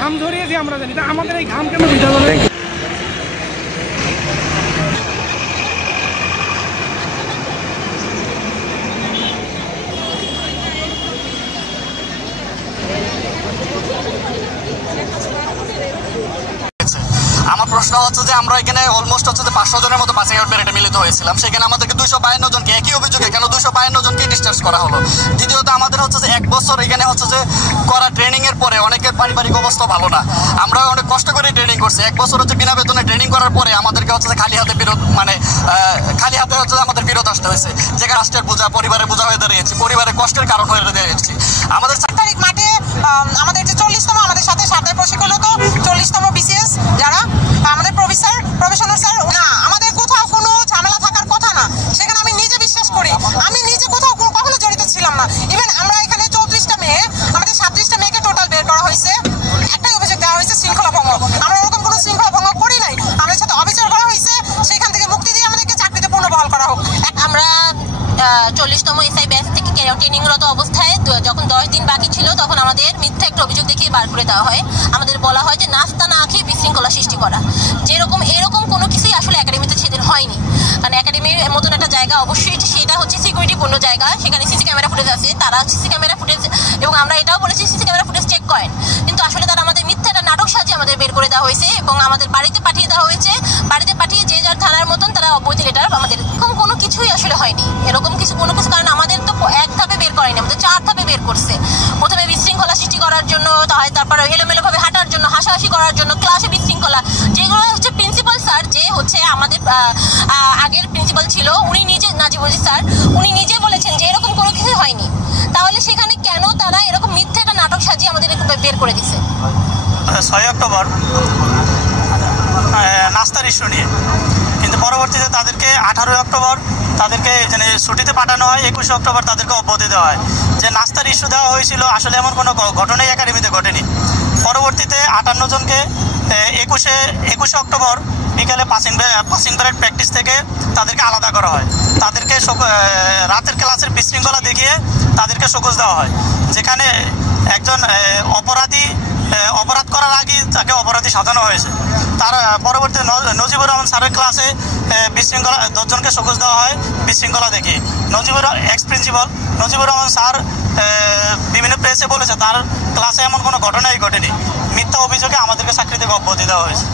ঘাম ঝরিয়েছি আমরা জানি, আমাদের এই ঘাম কেন দিতে হবে? আমার প্রশ্ন হচ্ছে যে আমরা এখানে অলমোস্ট হচ্ছে যে 500 জনের মতো পাসিং আউট প্যারেডে মিলিত হয়েছিলাম। সেখানে আমাদেরকে 252 জনকে একই অভিযোগে কেন 252 জনকে ডিসচার্জ করা হলো? দ্বিতীয়ত আমাদের হচ্ছে যে 1 বছর এখানে হচ্ছে যে করা ট্রেনিং এর পরে অনেকের পারিবারিক অবস্থা ভালো না, আমরা অনেক কষ্ট করে ট্রেনিং করছি। 1 বছর হচ্ছে বিনা বেতনে ট্রেনিং করার পরে আমাদেরকে হচ্ছে যে খালি হাতে হচ্ছে আমাদের ফেরত আসতে হয়েছে, যেটা রাষ্ট্রের বোঝা, পরিবারের বোঝা হয়ে দাঁড়িয়েছে, পরিবারের কষ্টের কারণ হয়ে দাঁড়িয়েছে। আমাদের 4 তারিখ মাঠে আমাদের যে 40তম আমাদের সাথে 7 প্রশিক্ষণ হতো, 40তম বিসিএস যারা আমাদের প্রফেশনাল স্যার না, আমাদের কোথাও কোনো ঝামেলা থাকার কথা না। সেখানে আমি নিজে বিশ্বাস করি, আমি নিজে কোথাও কখনো জড়িত ছিলাম না। ইভেন আমরা এখানে 34টা মেয়ে, আমাদের 37টা মেয়েকে টোটাল বের করা হয়েছে। একটাই অভিযোগ দেওয়া হয়েছে শৃঙ্খলা ভঙ্গ। আমরা ওরকম কোনো শৃঙ্খলা ভঙ্গ করি নাই, আমাদের সাথে অবিচার করা হয়েছে। সেখান থেকে মুক্তি দিয়ে আমাদেরকে চাকরিতে পুনর্বহাল করা হোক। আমরা 40তম এসআই ব্যাচ থেকে ট্রেনিংরত অবস্থায় যখন 10 দিন বাকি ছিল তখন আমাদের মিথ্যা একটা অভিযোগ দেখিয়ে বার করে দেওয়া হয়। আমাদের বলা হয় যে নাস্তা না খেয়ে বিশৃঙ্খলা সৃষ্টি করা, এরকম কোনো কিছুই আসলে একাডেমিতে সেদিন হয়নি। কারণ একাডেমির মতন একটা জায়গা অবশ্যই সেটা হচ্ছে সিকিউরিটিপূর্ণ জায়গা, সেখানে সিসি ক্যামেরা ফুটেজ আছে, তারা সিসি ক্যামেরা ফুটেজ, এবং আমরা এটাও বলেছি সিসি ক্যামেরা ফুটেজ চেক করেন, কিন্তু আসলে তারা আমাদের মিথ্যা একটা নাটক সাজিয়ে আমাদের বের করে দেওয়া হয়েছে এবং আমাদের বাড়িতে পাঠিয়ে দেওয়া হয়েছে। বাড়িতে পাঠিয়ে যে যার থানার মতন তারা অবৈধ লেটার, আমাদের এরকম কোনো কিছুই আসলে হয়নি, এরকম কোনো কিছু। কারণ আমাদের তো 1 ধাপে বের করেনি, আমাদের 4 ধাপে বের করছে। প্রথমে বিশৃঙ্খলা সৃষ্টি করার জন্য, তারপরে এলোমেলোভাবে হাঁটার জন্য, হাসাহাসি করার জন্য, ক্লাসে বিশৃঙ্খলা, যেগুলো হচ্ছে প্রিন্সিপাল স্যার, যে হচ্ছে আমাদের আগের প্রিন্সিপাল ছিল, উনি নিজে নাজিবুল স্যার, উনি নিজে বলেছেন যে এরকম কোনো কিছু হয়নি। তাহলে সেখানে কেন তারা এরকম মিথ্যে একটা নাটক সাজিয়ে আমাদের বের করে দিচ্ছে? 6 অক্টোবর নাস্তার ইস্যু নিয়ে, কিন্তু পরবর্তীতে তাদেরকে 18 অক্টোবর তাদেরকে ছুটিতে পাঠানো হয়, 21 অক্টোবর তাদেরকে অব্যাহতি দেওয়া হয়। যে নাস্তার ইস্যু দেওয়া হয়েছিল আসলে এমন কোনো ঘটনাই একাডেমিতে ঘটেনি। পরবর্তীতে 58 জনকে 21 অক্টোবর বিকালে পাসিং প্যারেড প্র্যাকটিস থেকে তাদেরকে আলাদা করা হয়। তাদেরকে রাতের ক্লাসের বিশৃঙ্খলা দেখিয়ে তাদেরকে শোকজ দেওয়া হয়, যেখানে একজন অপরাধ করার আগে তাকে অপরাধী সাজানো হয়েছে। তার পরবর্তী নজিবুর রহমান স্যারের ক্লাসে বিশৃঙ্খলা 10 জনকে শোকজ দেওয়া হয় বিশৃঙ্খলা দেখিয়ে। X principal Najibur Rahman sir বিভিন্ন প্রেসে বলেছে তার ক্লাসে এমন কোনো ঘটনাই ঘটেনি, মিথ্যা অভিযোগে আমাদেরকে চাকরি থেকে অব্যাহতি দেওয়া হয়েছে।